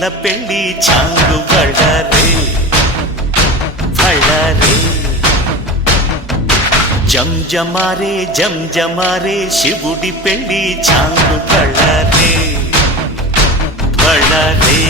పిల్ల పెళ్ళి చాంగు బళ్ళారే బళ్ళారే జంజమారే జంజమారే శివుడి పెళ్ళి చాంగు బళ్ళారే బళ్ళారే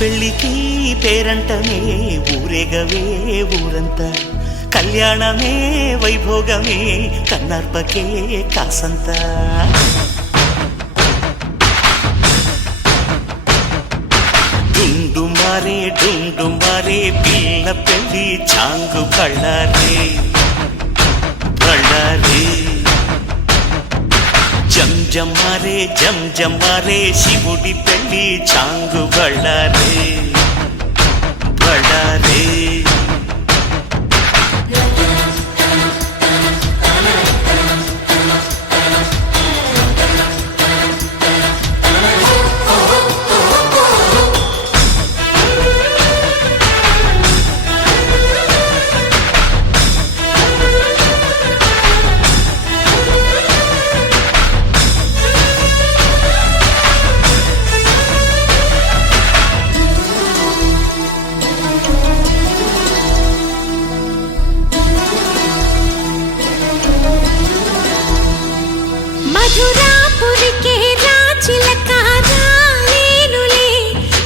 పెళ్ళికి పేరంటమే ఊరేగవే ఊరంతా కళ్యాణమే వైభోగమే కన్నార్పకే కాసంతా డుండుమారే డుండుమారే పిల్ల పెళ్ళి చాంగు బళ్ళారే బళ్ళారే జంజమారే జంజమారే శివుడి పెళ్ళి చాంగు బళ్ళారే బళ్ళారే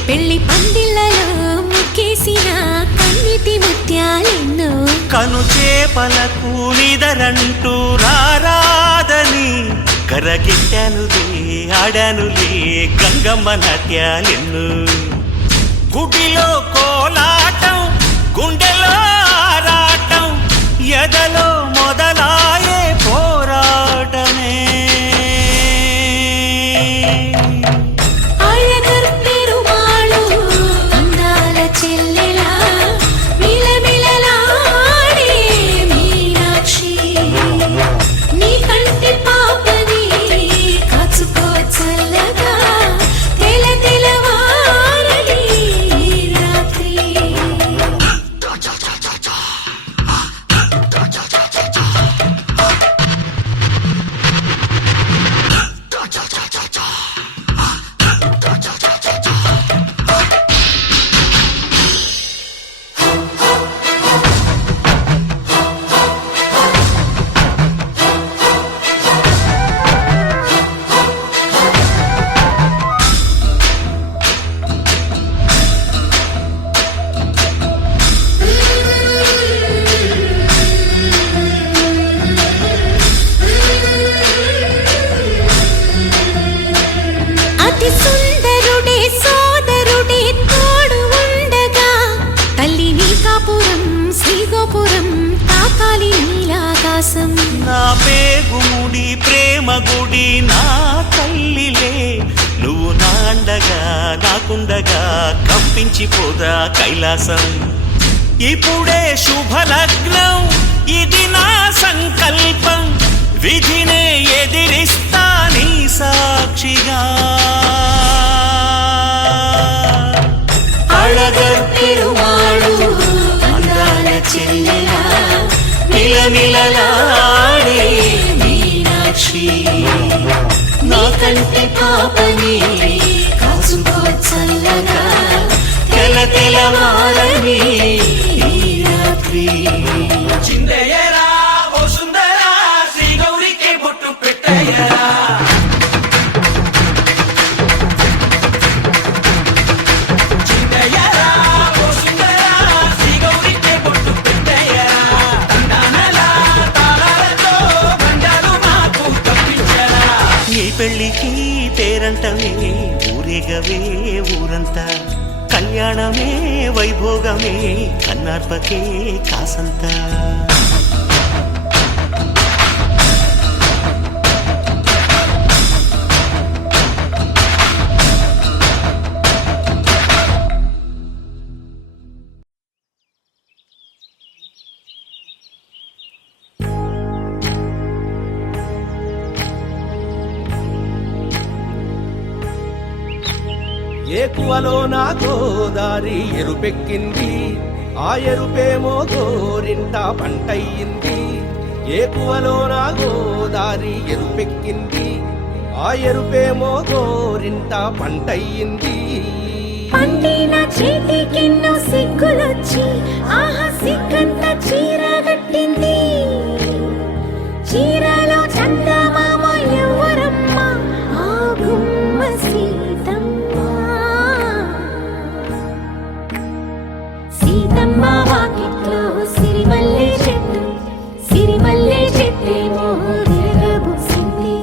పెళ్లి పందిళ్ళలో ముక్కేసిన కన్నిటి ముత్యాలెన్నో కను చేపలకు నిదరంటూ రారాదని కరగిట్టానులే ఆడానులే గంగమ్మ నాట్యాలెన్నో గుడిలో కోలాటం గుండెలో ఆరాటం ఎదలో మొదలాయే పోరాటమే నా పేగుముడి ప్రేమ గుడి నా తల్లిలే నువ్వు నా అండగా నాకుండగా కంపించిపోదా కైలాసం ఇప్పుడే శుభలగ్నం ఇది నా సంకల్పం విధినే ఎదిరిస్తా నీ సాక్షిగా అళగర్ పెరుమాళు అందాల చెల్లెలా నిలనిలలాడే మీనాక్షి నా కంటి పాపని కాసుకో చల్లగా తెల తెలవారని ఈ రాత్రి చిందయ్యరా ఓ సుందరా శ్రీ గౌరికి బొట్టు పెట్టయ్యరా పెళ్ళికి పేరంటమే ఊరేగవే ఊరంతా కళ్యాణమే వైభోగమే కన్నార్పకే కాసంత. ఏకువలో నా గోదారి ఎరుపెక్కింది, ఆ ఎరుపేమో గోరింట పంటయ్యింది. ఏకువలో నా గోదారి ఎరుపెక్కింది, ఆ ఎరుపేమో గోరింట పంటయ్యింది. పండిన చేతికెన్నో సిగ్గులొచ్చి ఆహా సిగ్గంత చీర కట్టింది. చీరలో చందమామ ఎవరమ్మ, ఆ గుమ్మ సీతమ్మ. సీతమ్మ వాకిట్లో సిరిమల్లె చెట్టు, సిరిమల్లె చెట్టేమో విరగబూసింది.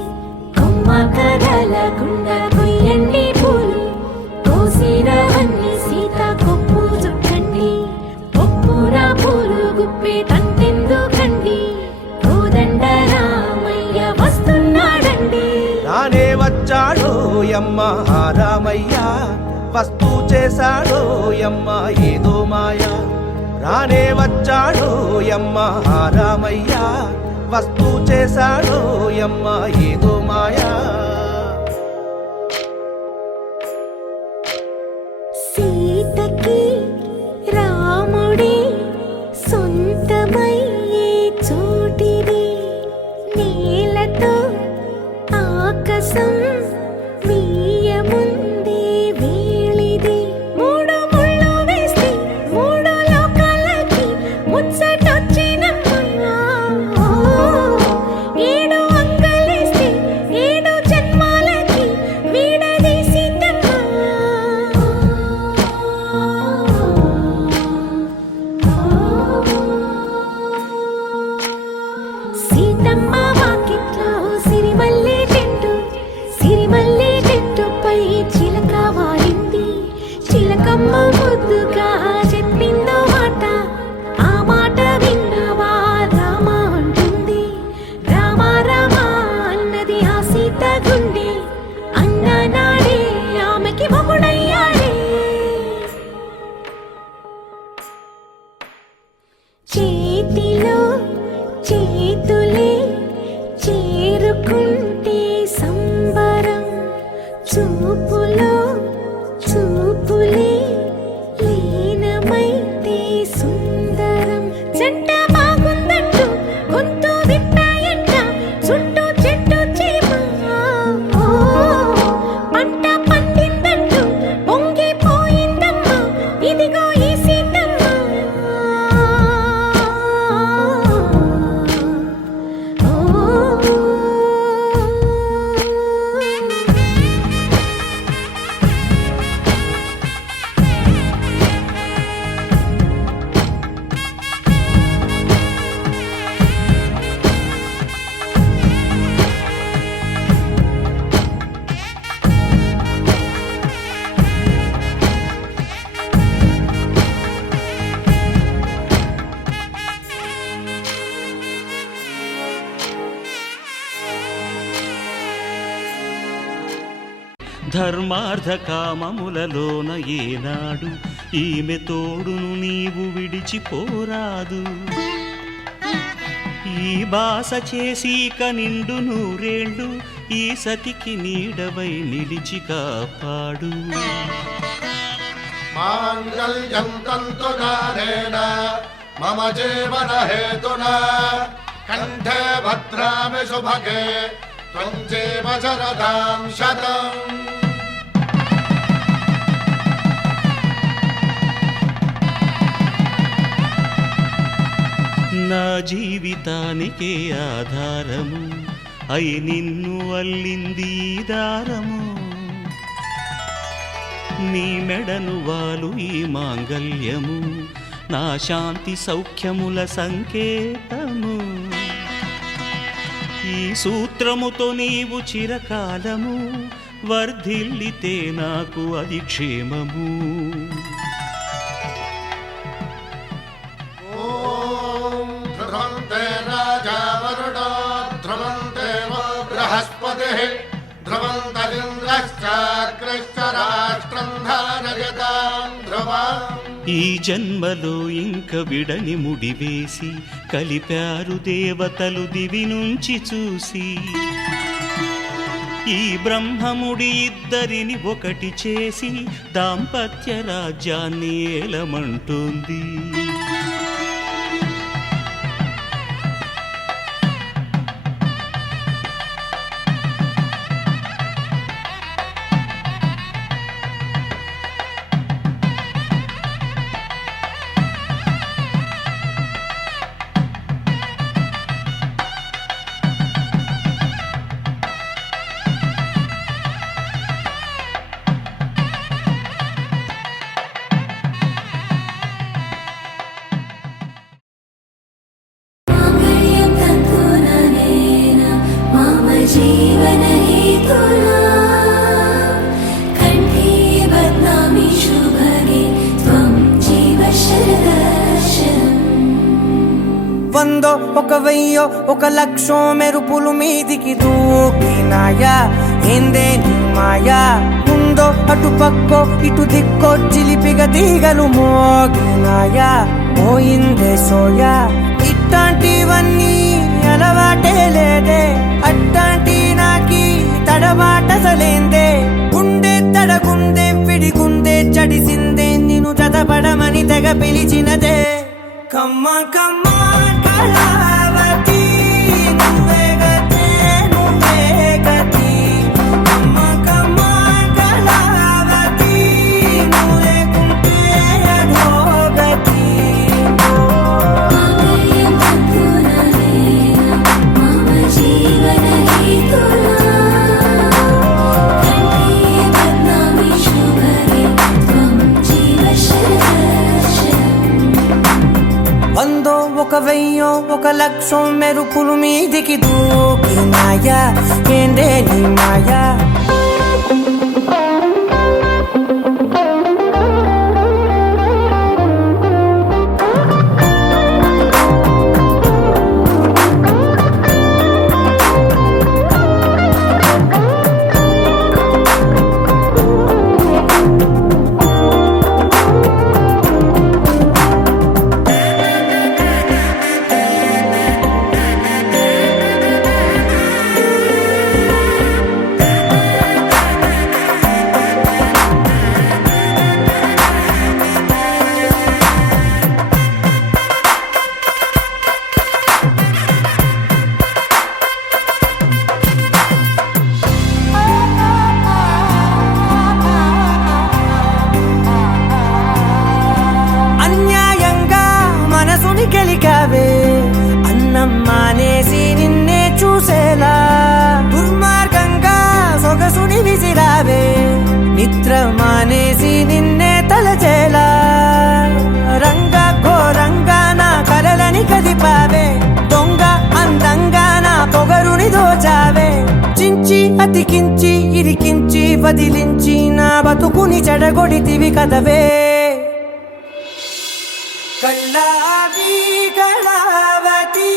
కొమ్మ కదలకుండా కొయ్యండి పూలు, కోసినవన్నీ సీత కొప్పు చుట్టండి. కొప్పున పూలు గుప్పే తంతెందుకండి, కోదండ రామయ్య వస్తున్నాడండి. నానే వచ్చాడో యమ్మ రామయ్య, వస్తూ చేశాడో యమ్మ ఏదో మాయ. రానే వచ్చాడో యమ్మ రామయ్య, వస్తూ చేశాడో యమ్మ ఏదో మాయా. సీతకి రాముడే సొంతమయ్యే చోటిది, నేలతో ఆకాశం వీయముందే వేళిది. మూడు ముళ్ళు వేస్తే మూడు లోకాలకి ముచ్చటొచ్చినమ్మా. ఏడు అంగలేస్తే ఏడు జన్మాలకి వీడదీసి సీతమ్మ వాకిట్లో సిరిమల్లె చెట్టు, సిరిమల్లె చెట్టుపై చిలక వాలింది. చిలకమ్మ ముద్దుగా చెప్పిందో మాట, ఆ మాట విన్నవా రామ అంటుంది. రామ రామ అన్నది ఆ సీత గుండె, అన్న నాడే ఆమెకి మొగుడయ్యాడే. చేతిలో చేతులే చేరుకుంటే సంబరం, చూపులో చూపులే లీనమైతే సుందరం. జంట బాగుందంటూ గొంతు విప్పాయంట చుట్టూ చెట్టు చీమ. పంట పండిందంటూ పొంగిపోయిందమ్మా, ఇదిగో ఈ సీతమ్మ. ధర్మార్థ కామములలోన ఏనాడు ఈమె తోడును నీవు విడిచిపోరాదు. ఈ బాస చేసీక నిండు నూరేళ్ళు ఈ సతికి నీడవై నిలిచి కాపాడు. మాంగళ్యం తంతునానేన మమ జీవన హేతునా కంఠే భద్రామి శుభగే త్వం జీవ శరదాం శతం. నా జీవితానికే ఆధారము అయి నిన్ను అల్లింది దారము. నీ మెడను వాలు ఈ మాంగల్యము నా శాంతి సౌఖ్యముల సంకేతము. ఈ సూత్రముతో నీవు చిరకాలము వర్ధిల్లితే నాకు అది క్షేమము. ఓం ధ్రువంతే రాజా వరుణో ధ్రువంతే వో బృహస్పతిః ధ్రువంతరింద్రశ్చాగ్రశ్చ రాష్ట్రం ధారయతాం ధ్రువం. ఈ జన్మలో ఇంక విడని ముడివేసి కలిపారు దేవతలు దివి నుంచి చూసి. ఈ బ్రహ్మముడి ఇద్దరిని ఒకటి చేసి దాంపత్య రాజ్యాన్ని ఏలమంటుంది. जीवनहेतुना कण्ठे बध्नामि शुभगे त्वं जीव शरदर्शनम्. వందో ఒక వెయ్యో ఒక లక్షో మెరుపులు మీదికి దూకినాయా ఏందే నీ మాయా. ముందో అటు పక్కో ఇటు దిక్కో చిలిపిగా తీగలు మోగినాయా పోయిందే సోయా. ఇట్లాంటివన్నీ అలవాటే లేదే అట్లాంటి నాకి తడబాటసలేందే. గుండె తడగుందే విడిగుందే చడిసిందే నిన్ను చదపడమని తెగ పిలిచినదే. కమ్మ కమ్మ కళావతి నువ్వే గతే నువ్వే గతి. కమ్మ కమ్మ కళావతి నువ్వు లేకుంటే అధోగతి. వందో ఒక వెయ్యో ఒక లక్షో మెరుపులు మీదికి దూకినాయా ఏందే నీ మాయా. గెలికావే అన్నం మానేసి నిన్నే చూసేలా. దుర్మార్గంగా సొగసుని విసిరావే నిద్ర మానేసి నిన్నే తలచేలా. రంగా ఘోరంగా నా కలలని కదిపావే దొంగ అందంగా నా పొగరుని దోచావే. చించి అతికించి ఇరికించి వదిలించి నా బతుకుని చెడగొడితివి కదవే. కళ్ళావి కళావతి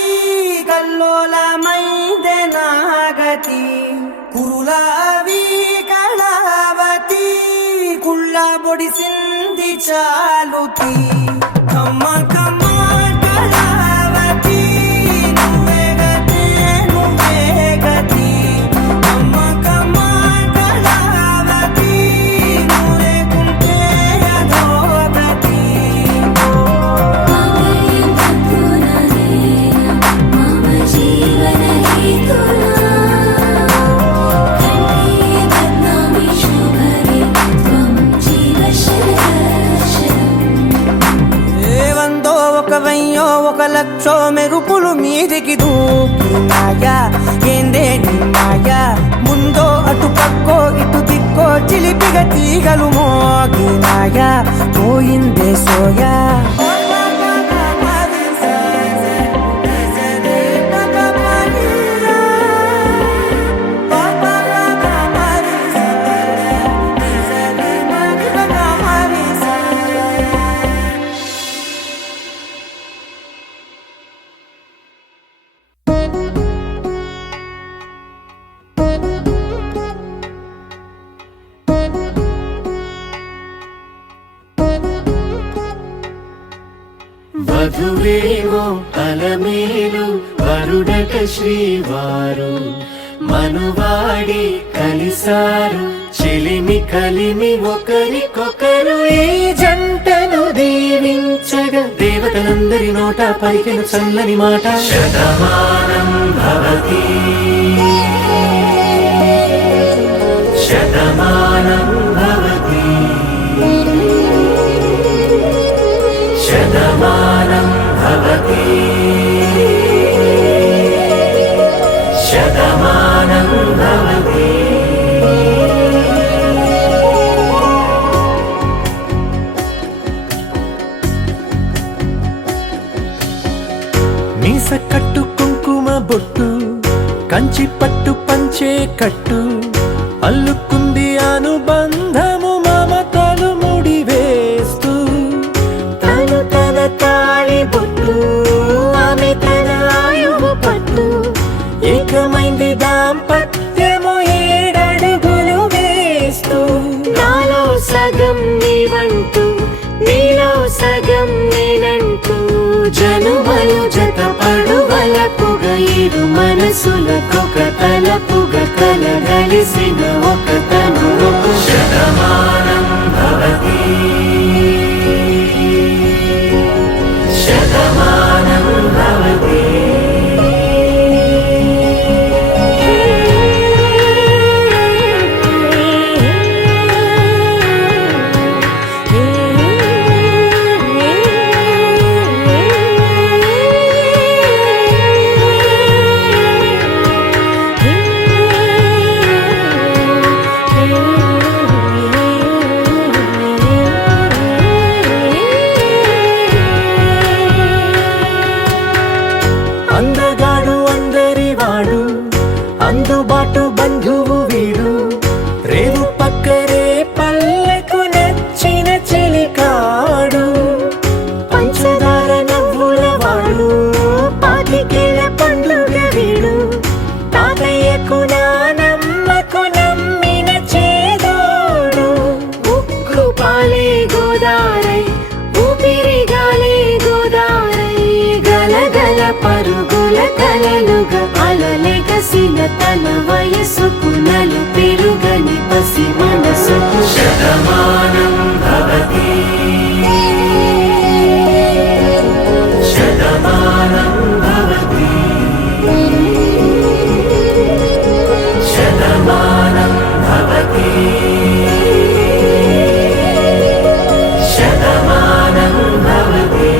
కల్లోలమైందే నాగతి. కురులావి కళావతి కుళ్ళ బొడిసింది చాలుతి. కమ్మ కమ్మ కళావతి నువ్వే గతే నువ్వే గతి. కమ్మ కమ్మ కళావతి నువ్వు లేకుంటే అధోగతి. ఒక లక్షో మెరుపులు మీదికి దూకినాయా ఏందే నీ మాయా. ముందో అటు పక్కో ఇటు దిక్కో చిలిపిగా తీగలు మోగినాయా పోయిందే సోయా. వధువేమో అలమేలు వరుడట శ్రీవారు మనువాడి కలిసారు చెలిమి కలిమి ఒకరికొకరు ఈ జంటను దీవించగా దేవతలందరి నోట పలికిన చల్లని మాట శతమానం భవతి శతమానం భవతి శతమానం భవతి శతమానం భవతి మీస కట్టు కుంకుమ బొట్టు కంచి పట్టు పంచే కట్టు అల్లుకుంది అనుబంధము మమతలు ముడివేస్తూ తను తన తాళి బొట్టు ఆమె తన ఆయువు పట్టు ఏకమైంది దాంపత్యము 7 అడుగులు వేస్తూ నాలో సగం నీవంటూ నీలో సగం నేనంటూ జనుమలు జతపడువలపుగ ఇరు మనసులకొక తలపుగ కలగలిసిన ఒక తను శతమానం భవతి శతమానం భవతి అందగాడు అందరివాడు అందుబాటు బంధువు వీడు రేవు పక్కరే పల్లెకు నచ్చిన చెలికాడు పంచదార నవ్వుల వాడు పాతికేల పండుగ వీడు తాతయ్యకు నానమ్మకు నమ్మిన చేదోడు ఉక్కు పాలే గోదారై ఊపిరిగాలే గోదారై గలగల పరుగుల కలలుగా అలలెగసిన తన వయసుకు నలు పెరుగని పసి మనసుకు శతమానం భవతి శతమానం భవతి శతమానం భవతి శతమానం భవతి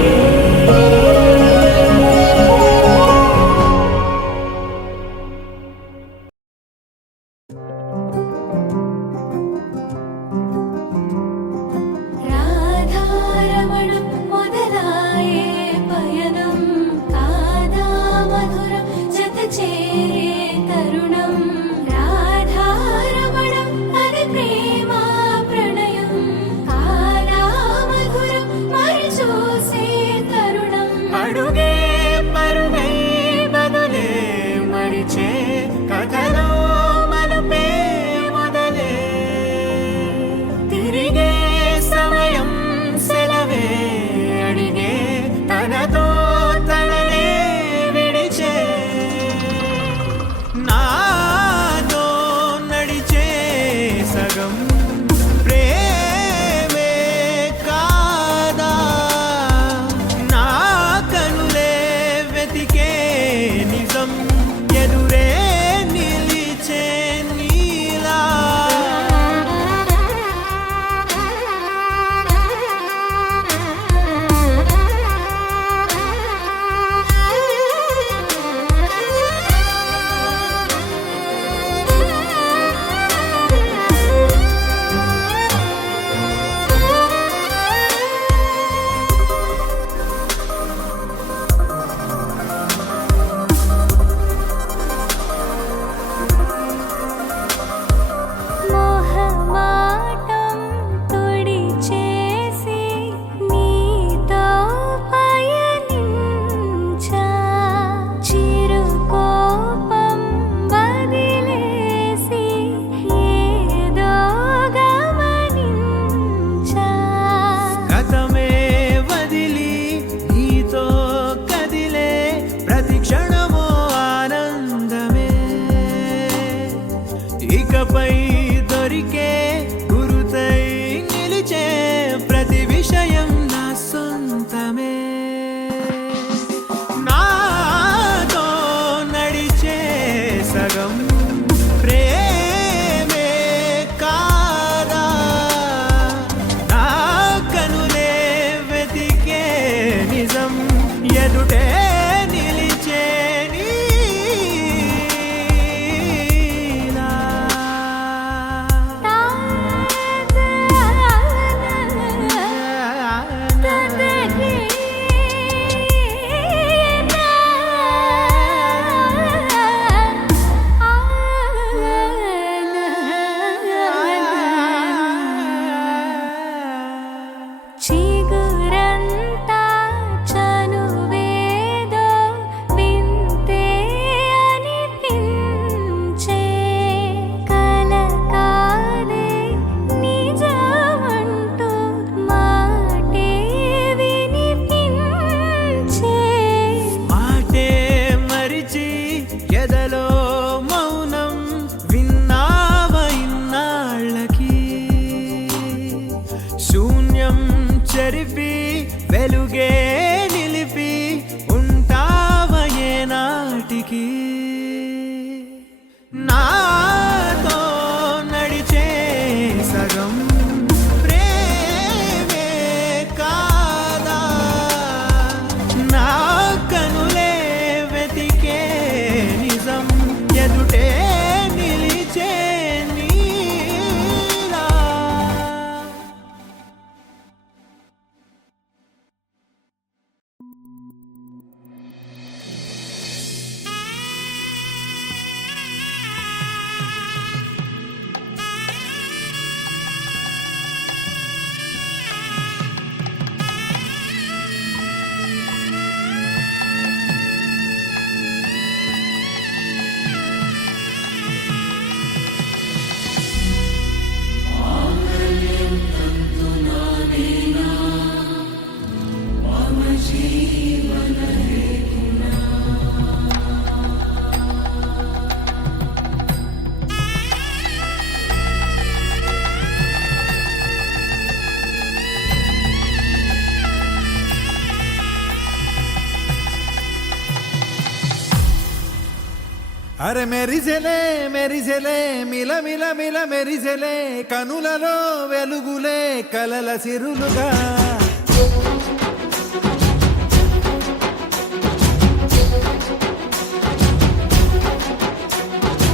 అరే మెరిసెలే మెరిసెలే మిల మిల మిల మెరిసెలే కనులలో వెలుగులే కలల సిరులుగా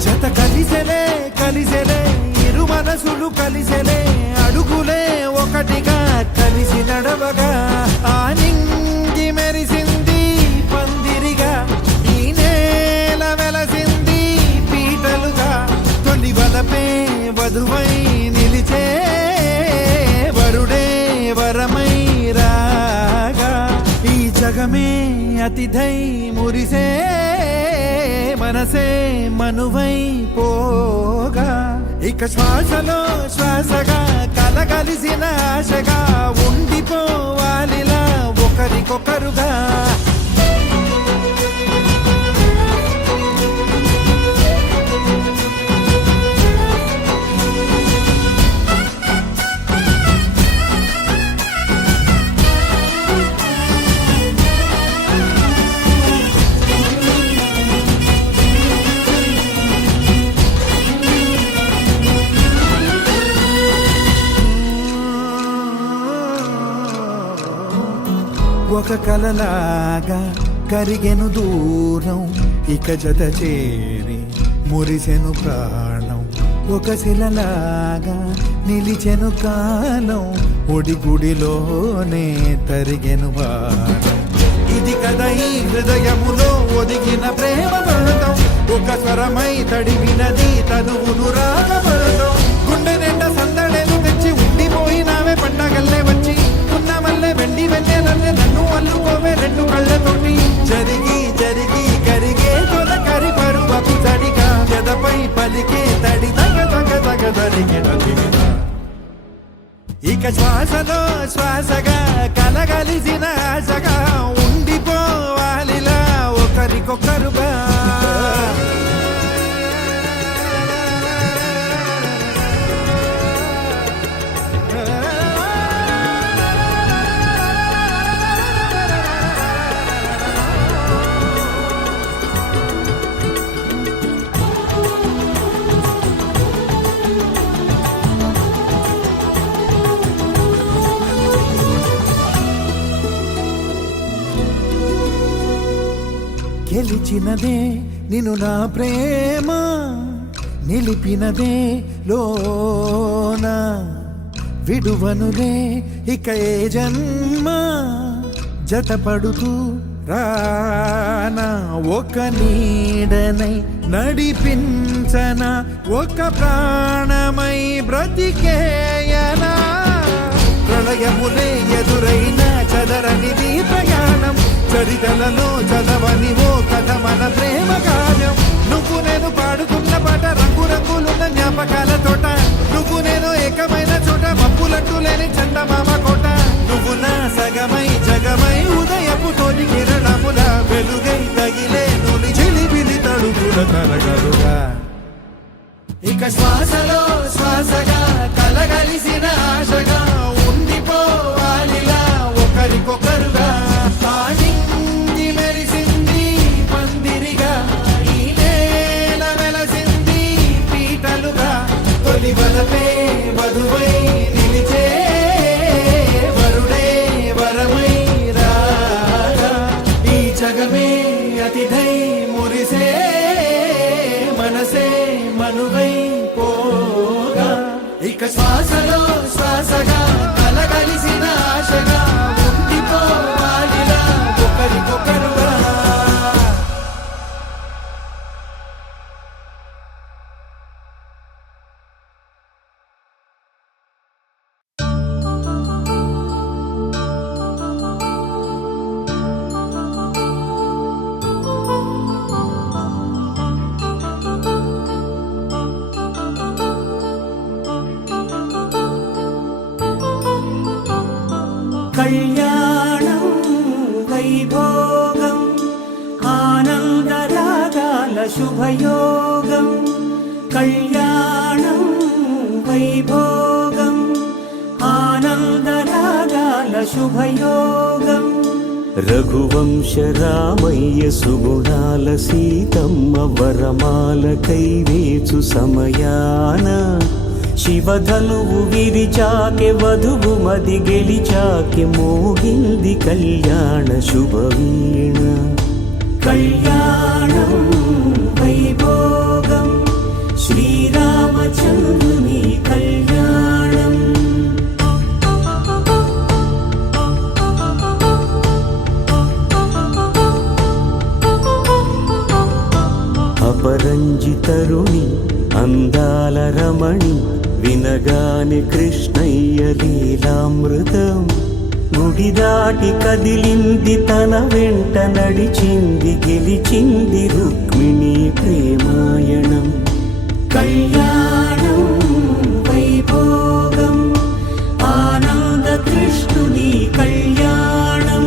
జత కలిసెలే కలిసెలే ఇరు మనసులు కలిసెలే అడుగులే ఒకటిగా కలిసి నడవగా ఆ నింగి మెరిసింది పందిరిగా ఈ నేల వెలసింది పీటలుగా తొలి వలపే వధువై నిలిచే వరుడే వరమై రాగా ఈ జగమే అతిథై మురిసే మనసే మనువై పోగా ఇక శ్వాసలో శ్వాసగా కలగలిసిన ఆశగా ఉండిపోవాలిలా ఒకరికొకరుగా ఒక కలలాగా కరిగెను దూరం ఇక జత చేరి మురిసెను ప్రాణం ఒక శిలలాగా నిలిచెను కాలం ఒడిగుడిలోనే తరిగెను బాణం ఇది కదా ఈ హృదయములో ఒదిగిన ప్రేమ బంధం ఒక స్వరమై తడివినది తనువును రాగబంధం గుండె నిండా సందడేలు తెచ్చి ఉండిపోయినావే పండగల్లే వచ్చి ఉన్న మల్లె వెండి వెన్నెలల్లే నన్ను అల్లుకోవే రెండు కళ్ళతోటి జరిగి జరిగి కరిగే తొలకరి పరువపు తడిగా ఎదపై పలికే తడి తగ తగ తగ తరిగిన ఇక శ్వాసలో శ్వాసగా కలగలిసిన ఆశగా ఉండిపోవాలిలా ఒకరికొకరుగా గెలిచినదే నిన్ను నా ప్రేమ నిలిపినదే లోన విడువనులే ఇక ఏ జన్మ జతపడుతూ రానా ఒక నీడనై నడిపించన ఒక ప్రాణమై బ్రతికేయనా ప్రళయములే ఎదురైన చదరనిది ప్రయాణం చరితలలో చదవని ఓ కథ మన ప్రేమ కావ్యం నువ్వు నేను పాడుకున్న పాట రంగు రంగులున్న జ్ఞాపకాల తోట నువ్వు నేను ఏకమైన చోట మప్పులట్టు లేని చందమామ కోట నువ్వు నా సగమై జగమై ఉదయపు తోని కిరణముల వెలుగై తగిలే నులి చిలిబిలి తడుపుల తరగలుగా ఇక శ్వాసలో శ్వాసగా కలగలిసిన ఆశగా ఉండిపోవాలిలా ఒకరికొకరుగా నింగి మెరిసింది పందిరిగా ఈ నేల వెలసింది పీటలుగా తొలి వలపే వధువై నిలిచే వరుడే వరమై రాగా ఈ జగమే అతిథై మురిసే మనసే మనువై పోగా ఇక శ్వాసలో శ్వాసగా కలగలిసిన ఆశగా ఉండిపోవాలిలా ఒకరికొకరుగా కళ్యాణం వైభోగం ఆనందరాగాల శుభయోగం కళ్యాణం వైభోగం ఆనందరాగాల శుభయోగం రఘువంశ రామయ్య సుగుణాల సీతమ్మ వరమాల కైవేచు సమయాన శివధనువు విరిచాకె వధువు మది గెలిచాకె మోగింది కళ్యాణ శుభవీణ. కళ్యాణం వైభోగం శ్రీరామచంద్రుని కళ్యాణం. అపరంజితరుణి అందాల రమణి వినగానే కృష్ణయ్య లీలామృతం. గుడి దాటి కదిలింది తన వెంట నడిచింది గెలిచింది రుక్మిణి ప్రేమాయణం. కళ్యాణం వైభోగం ఆనంద కృష్ణుని కళ్యాణం.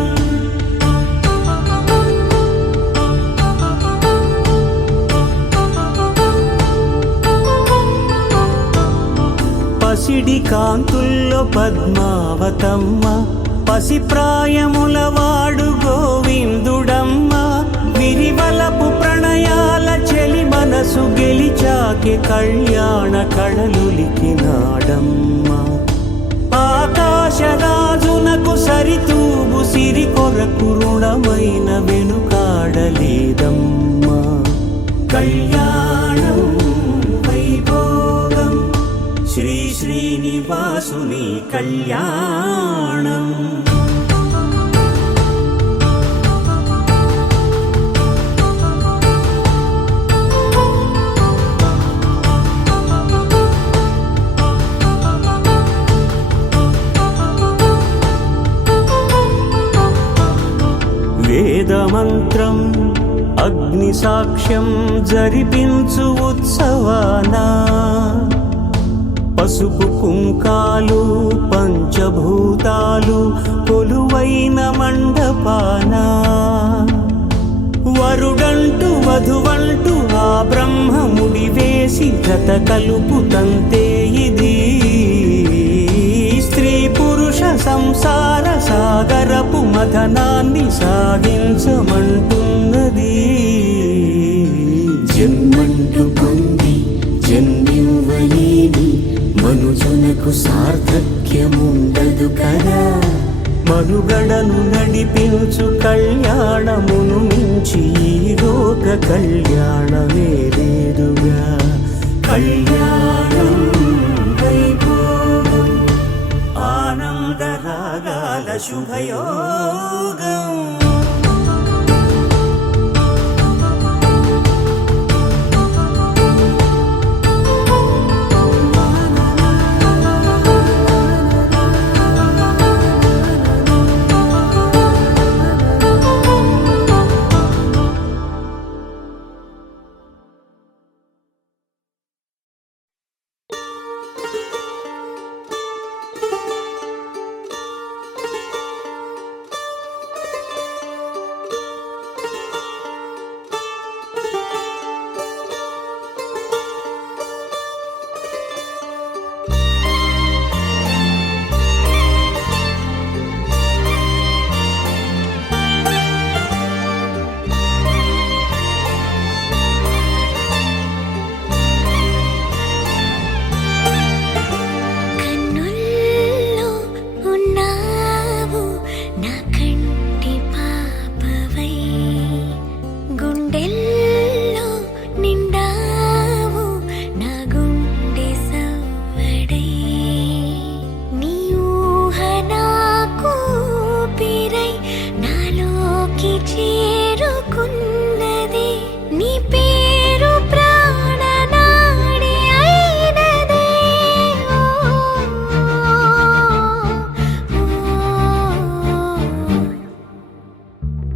పసిడి కాంతుల్లో పద్మావతమ్మ పసిప్రాయముల వాడు గోవిందుడమ్మ. విరివలపు ప్రణయాల చెలి మనసు గెలిచాకె కళ్యాణ కళలులికినాడమ్మ. ఆకాశరాజునకు సరితూగు సిరి కొరకు రుణమైన వెనుకాడలేదమ్మా. కళ్యాణం వైభోగం శ్రీ శ్రీనివాసుని కళ్యాణం. వేదమంత్రం అగ్ని సాక్ష్యం జరిపించు ఉత్సవానా పసుపు కుంకాలు పంచభూతాలు కొలువైన మండపాన. వరుడంటూ వధువంటూ ఆ బ్రహ్మముడి వేసి జత కలుపుతంతే ఇది. స్త్రీ పురుష సంసార సాగరపు మథనాన్ని సాగించమంటున్నది. జన్మంటూ పొంది జన్మివ్వలేని మనుజునకు సార్థక్యముండదు కదా. మనుగడను నడిపించు కళ్యాణమును మించి ఈ లోక కళ్యాణమే లేదుగా. కళ్యాణం వైభోగం ఆనంద రాగాల శుభయోగం.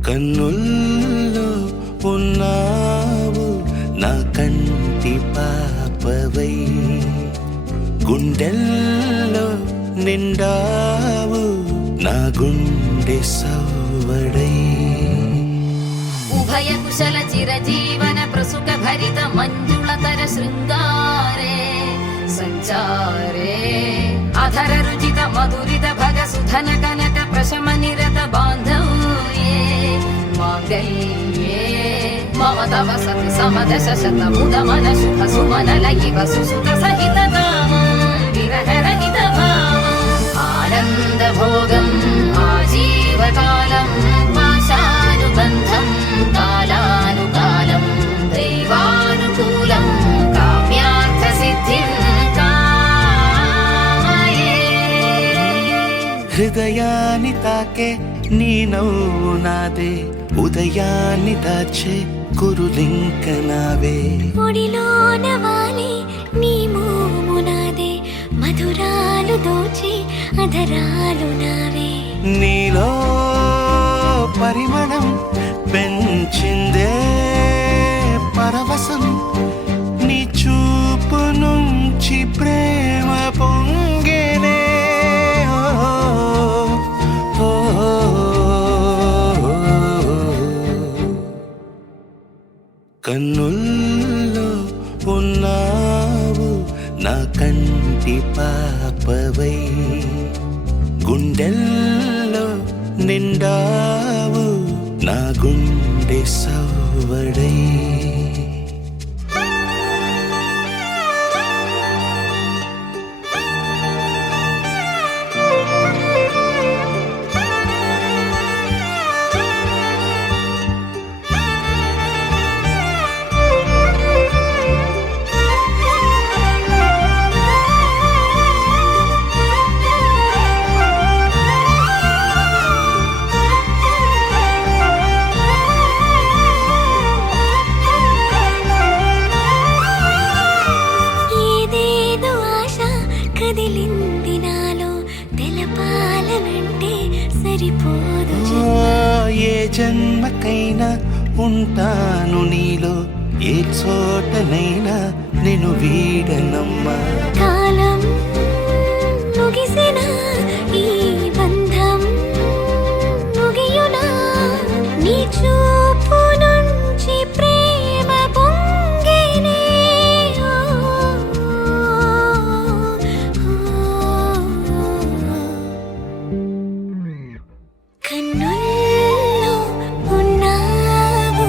కన్నుల్లో ఉన్నావు నా కంటి పాపవై, గుండెల్లో నిండావు నా గుండె సవ్వడై. ఉభయ కుశల చిరజీవన ప్రసుక భరిత మంజుళతర శృంగారే సంచారే, అధర రుచిత మధురిత భగ సుధన కనక ప్రశమ నిరత బాంధవ్య वैदल्ये मम तव सति समदश शतमुदमन शुभ सुमनलयिव सुसुतसहितकामं विरहरहितभावम् आनन्दभोगम् आजीवकालं पाशानुबन्धं कालानुकालं दैवानुकूलं काम्यार्थसिद्धिं कामये హృదయాన్ని తాకే నీ నవ్వు నాదే ఉదయాన్ని దాచే కురులింక నావే ఒడిలోన వాలి నీ మోము నాదే మధురాలు దోచి అధరాలు నావే నీలో పరిమళం పెంచిందే పరవశం నీ చూపు నుంచి ప్రేమ పొంగేనే కన్నుల్లో ఉన్నావు నా కంటి పాపవై గుండెల్లో నిండావు నా గుండె సవ్వడై ఏదేదో ఆశ కదిలింది నాలో తెలపాలనంటే సరిపోదు ఏ జన్మకైనా ఉంటాను నీలో ఏ చోటనైనా నేను వీడనమ్మా కాలం ముగిసిన ఈ బంధం ముగియునా నీ చూపు నుంచి ప్రేమ పొంగేనే కన్నుల్లో ఉన్నావు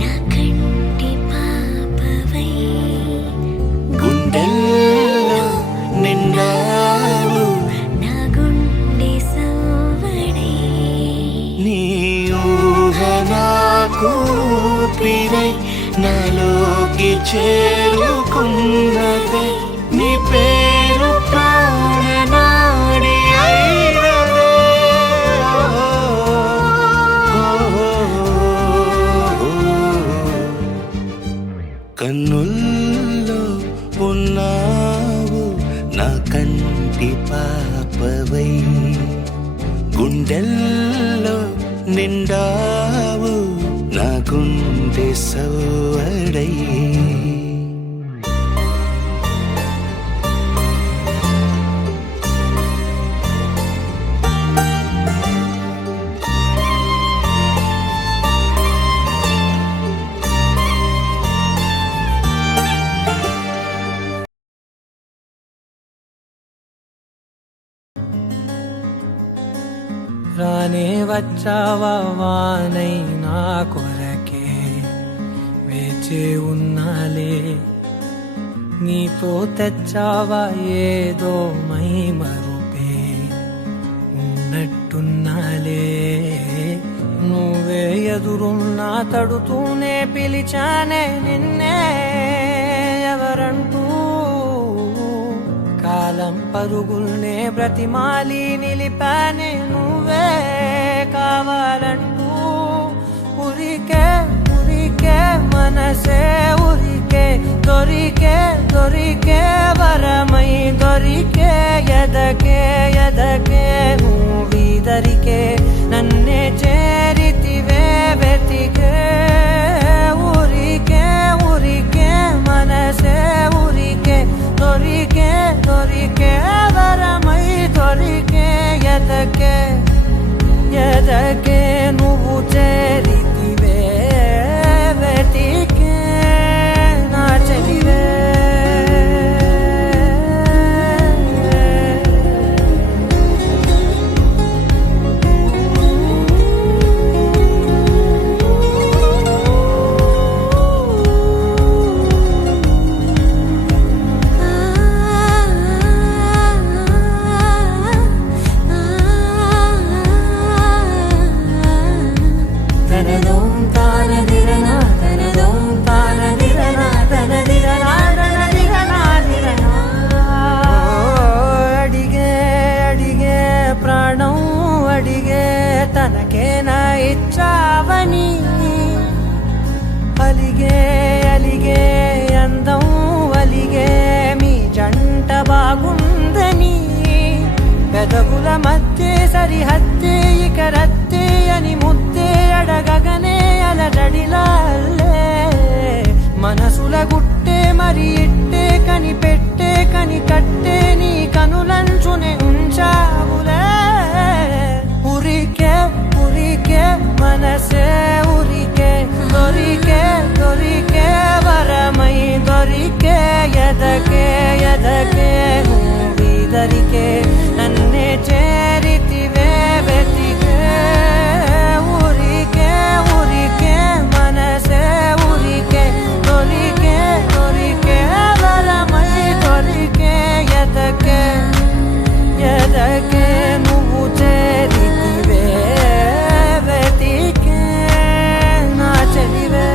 నా కంటి పాపవై గుండెల్లో నిండావు నా గుండె సవ్వడై నీ ఊహ నాకు ఊపిరై నాలోకి చేరుకున్నదే నీ పేరు ప్రాణనాడి అయినదే కన్నుల్లో ఉన్నావు నా కంటి పాపవై గుండెల్లో నిండావు నా గుండె సవ్వడై రానే వచ్చావా వానై నా కొరకే వేచే ఉన్నాలే నీతో తెచ్చావా ఏదో మై మరుపే ఉన్నట్టున్నాలే నువ్వే ఎదురున్నా తడుతూనే పిలిచానే నిన్నే ఎవరంటూ కాలం పరుగుల్నే బ్రతిమాలి నిలిపానే నువ్వే కావాలంటూ ఉరికే ఉరికే మనసే ఉరికే దొరికే దొరికే వరమై దొరికే ఎదకే ఎదకే నువ్విదరికే నన్నే చేరితివే వెతికే ఉరికే ఉరికే మనసే ఉరికే దొరికే దొరికే వరమై దొరికే ఎదకే ఎదకే నువ్వు చేరితివే వెతికే నా చెలివే సరిహద్దే ఇక రద్దే అని ముద్దే అడగగనే అలజడిలా అల్లే మనసుల గుట్టే మరి ఇట్టే కనిపెట్టే కట్టే నీ కనులంచునే ఉంచావులే ఉరికే ఉరికే మనసే ఉరికే దొరికే దొరికే వరమై దొరికే ఎదకే ఎదకే నువ్విదరికే నన్నే చేరితివే వెతికే ఊరికే ఊరికే మనసే ఊరికే దొరికే దొరికే వరమై దొరికే ఎదకే ఎదకే నువ్వు చేరితివే వెతికే నా చెలివే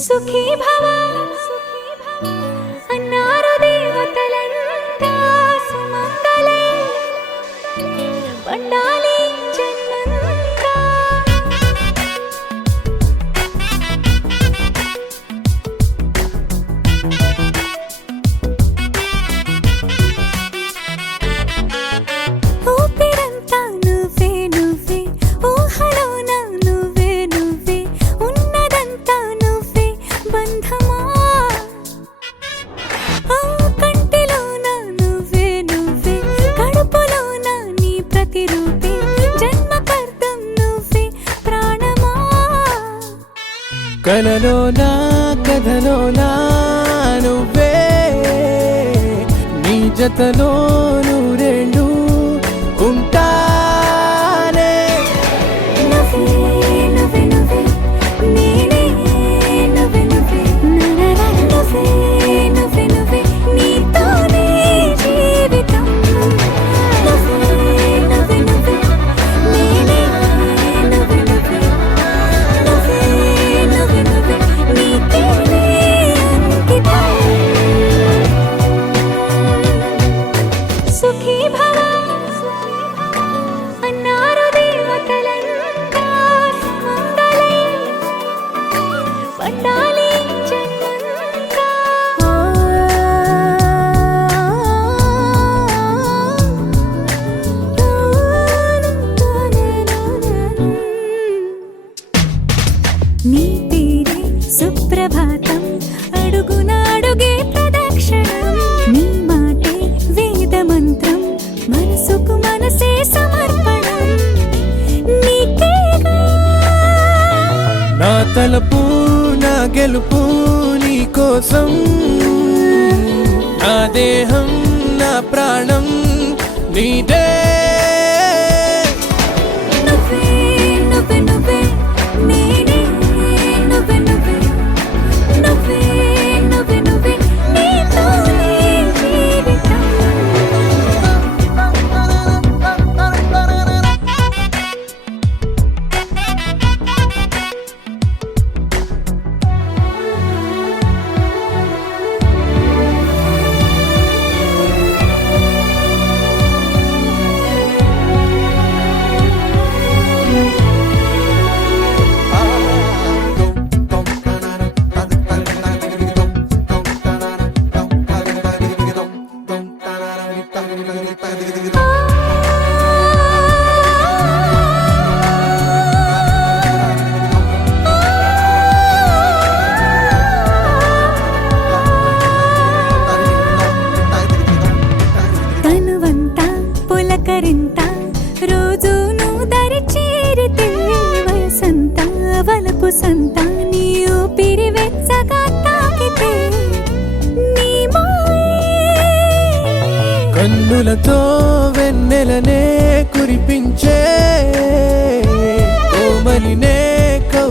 సుఖీ భవ అన్నారు దేవతలంతా సుమంగళే పండాలి జన్మంతా ఊపిరంతా నువ్వే నువ్వే ఊహలోన నువ్వే నువ్వే ఉన్నదంతా నువ్వే బంధమా ఆ కంటిలోన నువ్వే నువ్వే కడుపులోన నీ ప్రతిరూపే జన్మకర్తం నువ్వే ప్రాణమా కలలోనా కథలోనా నువ్వే నీ జతలో నూరేళ్ళు ఉంటానే నువ్వే నువ్వే నువ్వే నేనే నువ్వే నువ్వే నరరా నువ్వే నువ్వే నువ్వే నీతోనే జీవితం నువ్వే నువ్వే నువ్వే నేనే నువ్వే నువ్వే నువ్వే నువ్వే నువ్వే నీతోనే అంకితం సుఖీ భవ అన్నారు దేవతలంతా సుమంగళే పండాలి జన్మంతా నీ పేరే సుప్రభాతం అడుగునాడుగే ప్రదక్షిణం నీ మాటే వేదమంత్రం మనసుకు మనసే సమర్పణం నీకేగా నా తలపు నా గెలుపు నీ కోసం నా దేహం నా ప్రాణం నీదే నువ్వే నువ్వే నువ్వే నేనే నువ్వే నువ్వే నువ్వే నువ్వే నువ్వే నీతోనే జీవితం తనువంతా పులకరింత రోజు నువ్వు దరి చేరితే వయసంతా వలపు సంత నీ ఊపిరి వెచ్చగా తాకితే నీ మాయే కన్నులతో వెన్నెలనే కురిపించే కోమలినే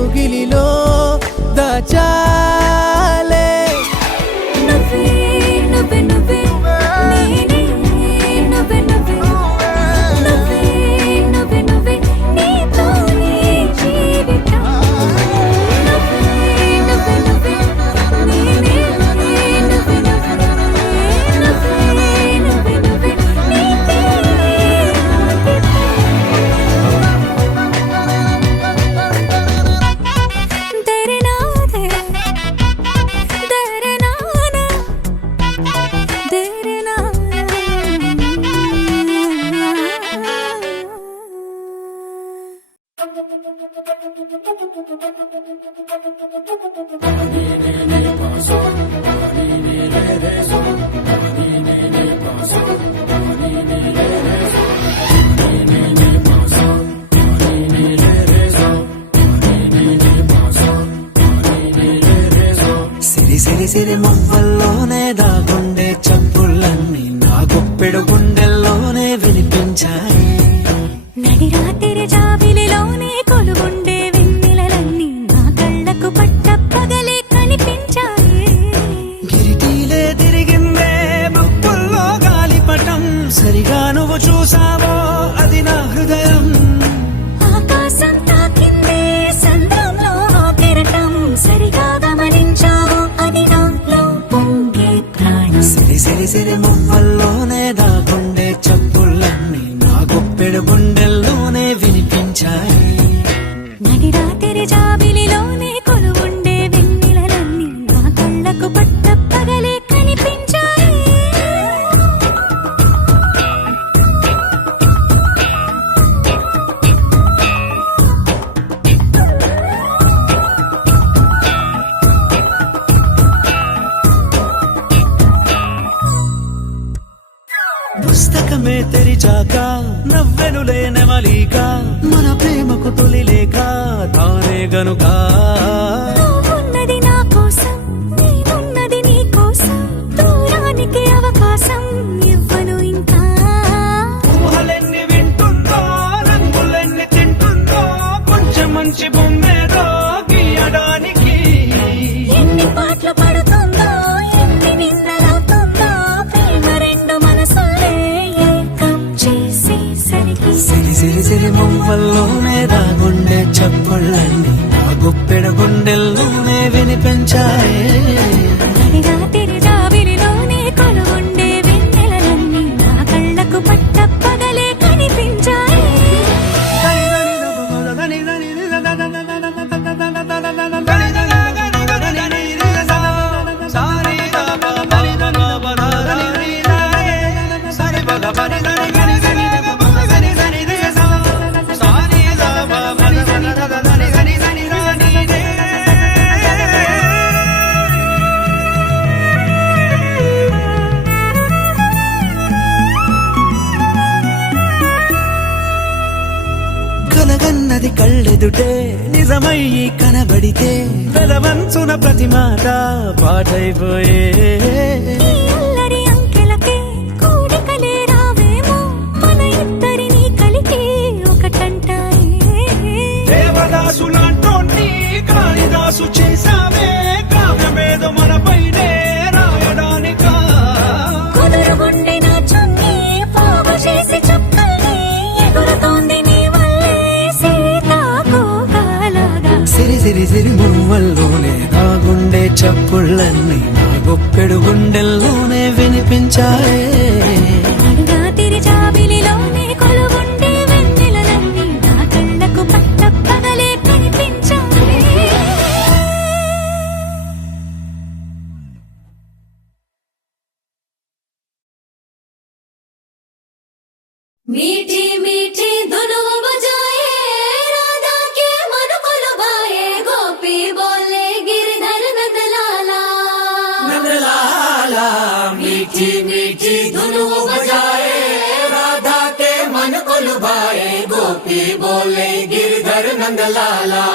కౌగిలిలో దాచాలే. నువ్వే నువ్వే నువ్వే నేనే నువ్వే నువ్వే నువ్వే నువ్వే నువ్వే నీతోనే జీవితం. నువ్వే నువ్వే నువ్వే నేనే నువ్వే నువ్వే నువ్వే నువ్వే నువ్వే నీకే तेरे नाते तेरे नाना तेरे సిరి సిరి సిరి మువ్వల్లోనే దాగుండే చప్పుళ్ళన్నీ నా గుప్పెడు గుండెల్లోనే వినిపించాయి. నడి రాత్రి జాబిలిలోనే కొలువుండే వెన్నెలలన్నీ నా కళ్ళకు పట్టపగలే కనిపించాయి. గిరిటీలే తిరిగిందే బుక్కుల్లో గాలిపటం, సరిగా నువ్వు చూసావో అది నా హృదయం. ఆకాశం తాకిందే సంద్రంలో ఆ కెరటం, సరిగా గమనించావు అది నాలో పొంగే ప్రాణం. సిరి సిరి సిరి మువ్వల్లోనే దాగుండే చప్పుళ్ళన్నీ నా గుప్పెడు గుండెల్లోనే వినిపించాయి. నడి రాత్రి జాబిలిలోనే కొలువుండే వెన్నెలలన్నీ నా కళ్ళకు పట్టపగలే కనిపించాయి. పుస్తకమే తెరిచాక నవ్వెనులే నెమలిక, మన ప్రేమకు తొలి లేక తానే గనుక. నువ్వున్నది నా కోసం నేనున్నది నీ కోసం, దూరానికి అవకాశం ఇవ్వను ఇంకా. ఊహలెన్ని వింటుందో రంగులెన్ని తింటుందో, కొంచెం మంచి బొమ్మేదో గీయడానికి. ఎన్ని పాటలు పడుతుందో ఎన్ని నిందలవుతుందో, ప్రేమ రెండు మనసులే ఏకం చేసేసరికి. సిరి సిరి సిరి మువ్వల్లోనే దాగుండే చప్పుళ్ళన్నీ నా గుప్పెడు గుండెల్లోనే వినిపించాయి. నడి రాత్రి జాబిలిలోనే కొలువుండే వెన్నెలలన్నీ నా కళ్ళకు పట్టపగలే కనిపించాయి. కలగన్నది కళ్ళెదుటే నిజమయ్యి కనబడితే, వెలవంచున ప్రతి మాట పాటైపోయే. ఈ అల్లరి అంకెలకే కూడికలే రావేమో, మన ఇద్దరిని కలిపి ఒకటంటాయే. దేవదాసులాంటోన్ని కాళిదాసు చేశావే, కావ్యమేదో మనపైనే రాయడానికా. కుదురుగుండె నా చున్నీ పోగు చేసి చుక్కల్ని ఎగురుతోంది నీ వల్లే సీతాకోకలాగా. సిరి సిరి సిరి మువ్వల్లోనే దాగుండే చప్పుళ్ళన్నీ నా గుప్పెడు గుండెల్లోనే వినిపించాయే. నడి రాత్రి జాబిలిలోనే కొలువుండే వెన్నెలలన్నీ నా కళ్ళకు పట్టపగలే కనిపించాయి. मीठी मीठी धुनों बजाए राधा के मन को लुभाए, गोपी बोले गिरधर नंदलाला नंदलाला। मीठी मीठी धुनों बजाए राधा के मन को लुभाए, गोपी बोले गिरधर नंदलाला।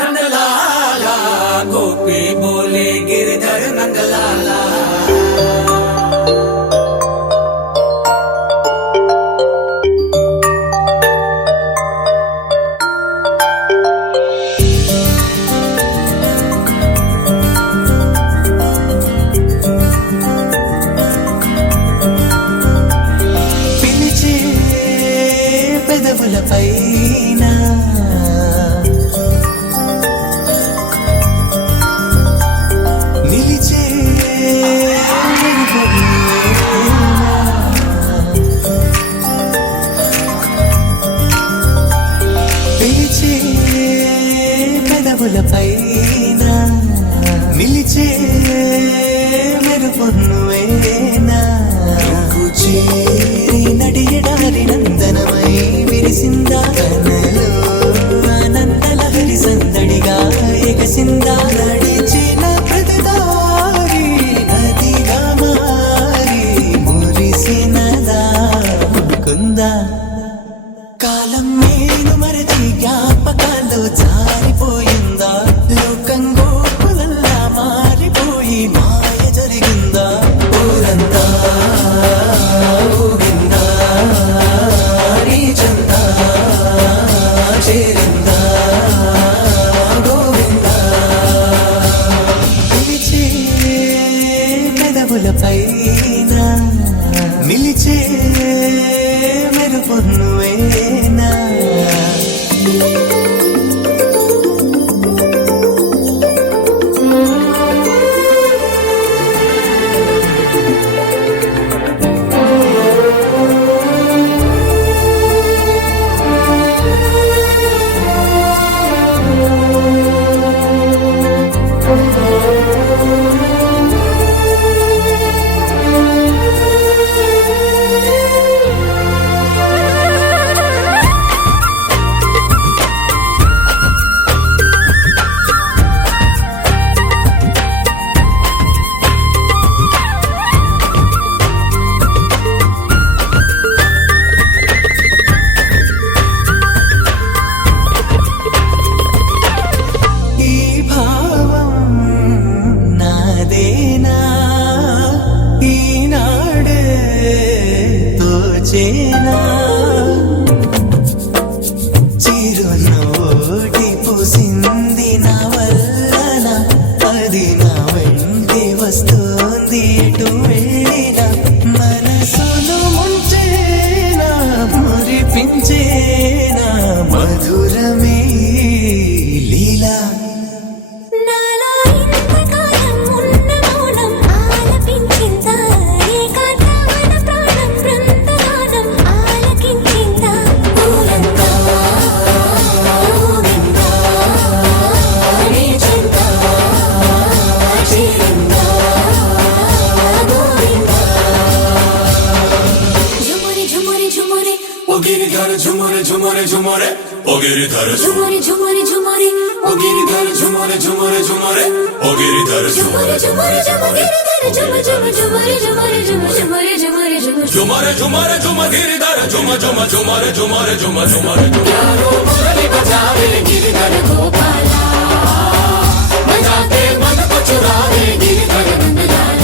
नंदलाला गोपी बोले गिरधर नंदलाला। పొన్నువేనా నువ్వు చేరి నడియడారి నందనమై విరిసిందా కనలో ఆనందలహరి సందడిగా ఎగసిందా నడిచిన ప్రతిదారి నదిగా మారి మురిసినదా కుందా కాలం నేను మరచి జ్ఞాపకాల్లో జారిపోయిందా లోకం గోపులల్లా మారిపోయి మాయ జరిగిందా ఊరంతా ఊగిందా నీ చందా చేరిందా గోవిందా పిలిచే పెదవులపైన నిలిచే మెరుపొన్నువేనా ఈ భావం నాదేనా ఈనాడే తోచేనా చిరునవ్వోటి పూసింది నా వల్లన అది నా వెంటే వస్తోంది ఎటు వెళ్ళినా మనసును ముంచేనా మురిపించేనా మధురమే లీలా నాలో ఇంతకాలం ఉన్న మౌనం ఆలపించిందా ఏకాంతాన ప్రాణం బృందగానం ఆలకించిందా ఊరంతా ఊగిందా నీ చెంతా చేరిందా గోవిందా ఝుమురి ఝుమురి ఝుమురి ओ गिरिधर झुमरे झुमरे झुमरे ओ गिरिधर ఝుమురి ఝుమురి ఝుమురి ओ गिरिधर झुमरे झुमरे झुमरे ओ गिरिधर ఝుమురి ఝుమురి ఝుమురి ఝుమురి ఝుమురి ఝుమురి ఝుమురి ఝుమురి ఝుమురి झुमरे झुमरे झुम गिरिधर झुम झुम झुमरे झुमरे झुम झुमरे यारो मुरली बजावे गिरधर गोपाला बजाते मन को चुरावे गिरधर नंदलाला